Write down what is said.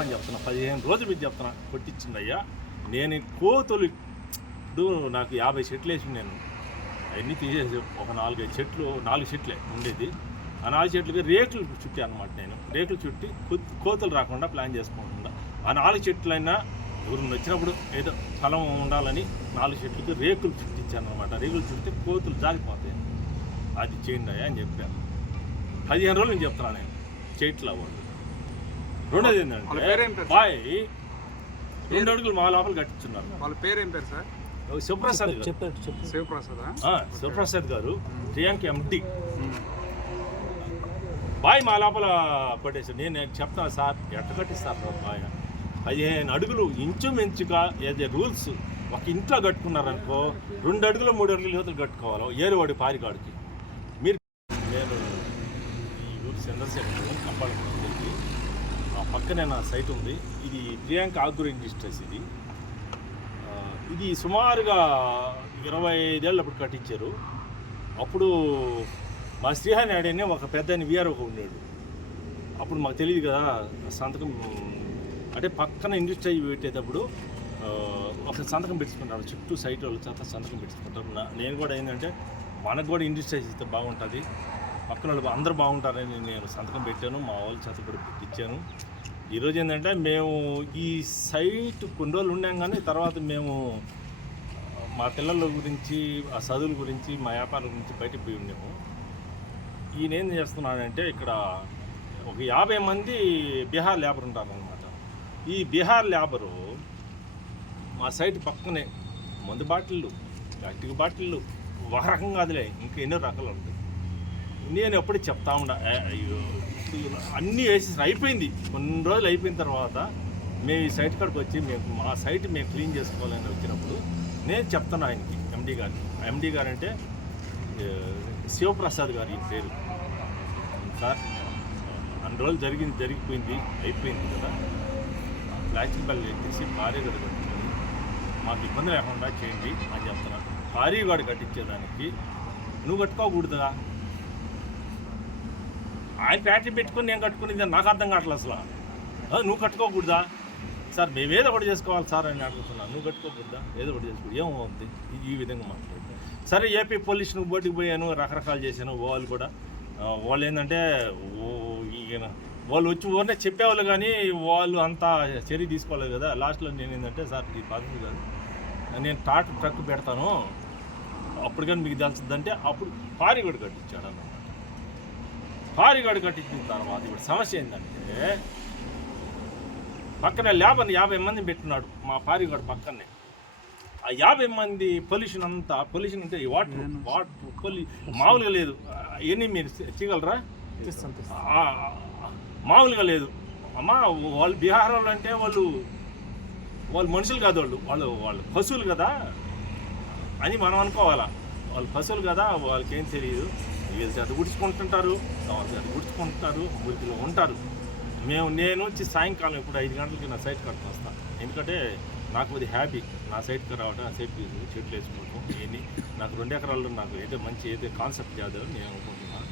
కొట్టించమని చెప్తున్నా, 15 రోజుల మీద చెప్తున్నా, కొట్టించింది అయ్యా. నేను కోతులు ఇప్పుడు నాకు 50 చెట్లు వేసి నేను అవన్నీ తీసేసి ఒక 4-5 చెట్లు, 4 చెట్లే ఉండేది. ఆ 4 చెట్లకి రేకులు చుట్టాను అనమాట. నేను రేకులు చుట్టి కోతులు రాకుండా ప్లాన్ చేసుకుంటున్నా. ఆ 4 చెట్లైనా ఎవరు వచ్చినప్పుడు ఏదో ఫలం ఉండాలని 4 చెట్లకి రేకులు చుట్టించాను అనమాట. రేకులు చుట్టితే కోతులు జారిపోతాయి. అది చేయండి అయ్యా అని చెప్పాను. 15 రోజులు నేను చెప్తున్నాను నేను చేయట్లా వాళ్ళు. రెండోది ఏంటంటే బాయ్ 2 అడుగులు మా లోపల కట్టించున్నారు. వాళ్ళ పేరు ఏం పేరు సార్? శివప్రసాద్ శివప్రసాద్ గారు ప్రియాంక ఎండి. బాయ్ మా లోపల కొట్టేసారు. నేను చెప్తాను సార్ ఎట్ట కట్టిస్తారు బాయ్ 15 అడుగులు ఇంచుమించుగా ఏదే రూల్స్. ఒక ఇంట్లో కట్టుకున్నారనుకో 2 అడుగులు 3 అడుగులు యువతలు కట్టుకోవాలి ఏరువాడి పారిగాడికి. మీరు నేను ఈ ఊరు చంద్రశేఖర్ కంపాలపల్లి ఆ పక్కనే నా సైట్ ఉంది. ఇది ప్రియాంక ఆగ్రో ఇండస్ట్రీస్. ఇది సుమారుగా 25 ఏళ్ళు అప్పుడు కట్టించారు. అప్పుడు మా శ్రీహాని ఆడనే ఒక పెద్ద విఆర్ఓ ఉండేడు. అప్పుడు మాకు తెలియదు కదా సంతకం అంటే పక్కన ఇండస్ట్రీ పెట్టేటప్పుడు ఒక సంతకం పెట్టుకుంటారు. చుట్టూ సైట్ వాళ్ళు సంతకం పెట్టుకుంటారు. నేను కూడా ఏంటంటే మనకు కూడా ఇండస్ట్రీ ఇస్తే బాగుంటుంది, పక్కన వాళ్ళు అందరూ బాగుంటారని నేను సంతకం పెట్టాను. మా వాళ్ళ చేత కూడా పెట్టించాను. ఈరోజు ఏంటంటే మేము ఈ సైట్ కొన్ని రోజులు ఉన్నాం, కానీ తర్వాత మేము మా పిల్లల గురించి, ఆ చదువుల గురించి, మా వ్యాపారం గురించి బయటకు పోయి ఉన్నాము. ఈయన ఏం చేస్తున్నాడంటే ఇక్కడ ఒక 50 మంది బీహార్ లేబర్ ఉంటారనమాట. ఈ బీహార్ లేబరు మా సైట్ పక్కనే మందు బాటిళ్ళు, ప్లాస్టిక్ బాటిళ్ళు, ఒక రకం కాదులే ఇంకా ఎన్నో రకాలు ఉంటాయి. నేను ఎప్పుడు చెప్తా ఉన్నా అన్నీ వేసి అయిపోయింది. కొన్ని రోజులు అయిపోయిన తర్వాత మేము ఈ సైట్ కాడికి వచ్చి మా సైట్ మేము క్లీన్ చేసుకోవాలని వచ్చినప్పుడు నేను చెప్తాను ఆయనకి, ఎండి గారు అంటే శివప్రసాద్ గారు ఈ పేరు. సార్ అన్ని రోజులు జరిగిపోయింది అయిపోయింది కదా, ప్లాస్టిక్ బ్యాగ్ ఎత్తేసి భారీగాడు కట్టుకొని మాకు ఇబ్బంది లేకుండా చేయండి అని చెప్తున్నాను. భారీగాడు కట్టించేదానికి నువ్వు కట్టుకోకూడదుగా. ఆయన ఫ్యాక్టరీ పెట్టుకుని నేను కట్టుకునేది నాకు అర్థం కావట్లేదు అసలు. నువ్వు కట్టుకోకూడదా సార్? మేము ఏదో ఒకటి చేసుకోవాలి సార్ అని అడుగుతున్నాను. నువ్వు కట్టుకోకూడదా? ఏదో ఒకటి చేసుకోకూడదు ఏమవుతుంది? ఈ విధంగా మాట్లాడుతుంది. సరే ఏపీ పోలీస్ నువ్వు బోటికి పోయాను, రకరకాలు చేశాను. వాళ్ళు కూడా వాళ్ళు ఏంటంటే వాళ్ళు వచ్చి ఊరినే చెప్పేవాళ్ళు, కానీ వాళ్ళు అంతా చర్య తీసుకోలేదు కదా. లాస్ట్లో నేను ఏంటంటే సార్ ఇది బాగుంది కాదు, నేను ట్రక్ పెడతాను అప్పుడు కానీ మీకు తెలుస్తుందంటే అప్పుడు పారిగడు కట్టించాడు అన్నమాట. పారిగడు కట్టించిన తర్వాత ఇప్పుడు సమస్య ఏంటంటే పక్కనే లేబర్ని 50 మందిని పెట్టినాడు మా పారిగడు పక్కనే. ఆ 50 మంది పొల్యూషన్ అంతా, పొల్యూషన్ అంటే వాటర్ మామూలుగా లేదు. ఎన్ని మీరు చేయగలరా? మామూలుగా లేదు అమ్మా. వాళ్ళు బీహార్ వాళ్ళు అంటే వాళ్ళు మనుషులు కాదు, వాళ్ళు పశువులు కదా అని మనం అనుకోవాలా. వాళ్ళు పశువులు కదా, వాళ్ళకి ఏం తెలియదు. వీళ్ళు చేత గుడుచుకుంటుంటారు, వాళ్ళ చేత గుడుచుకుంటారు, మురికిలో ఉంటారు. నేను వచ్చి సాయంకాలం ఇప్పుడు 5 గంటలకి నా సైట్ కట్టుకు వస్తాను. ఎందుకంటే నాకు అది హ్యాపీ నా సైట్కి రావడం, ఆ సైట్ చెట్లు వేసుకోవడం. ఇవన్నీ నాకు 2 ఎకరాల్లో నాకు ఏదో మంచి కాన్సెప్ట్ చేద్దామని నేను అనుకుంటున్నాను.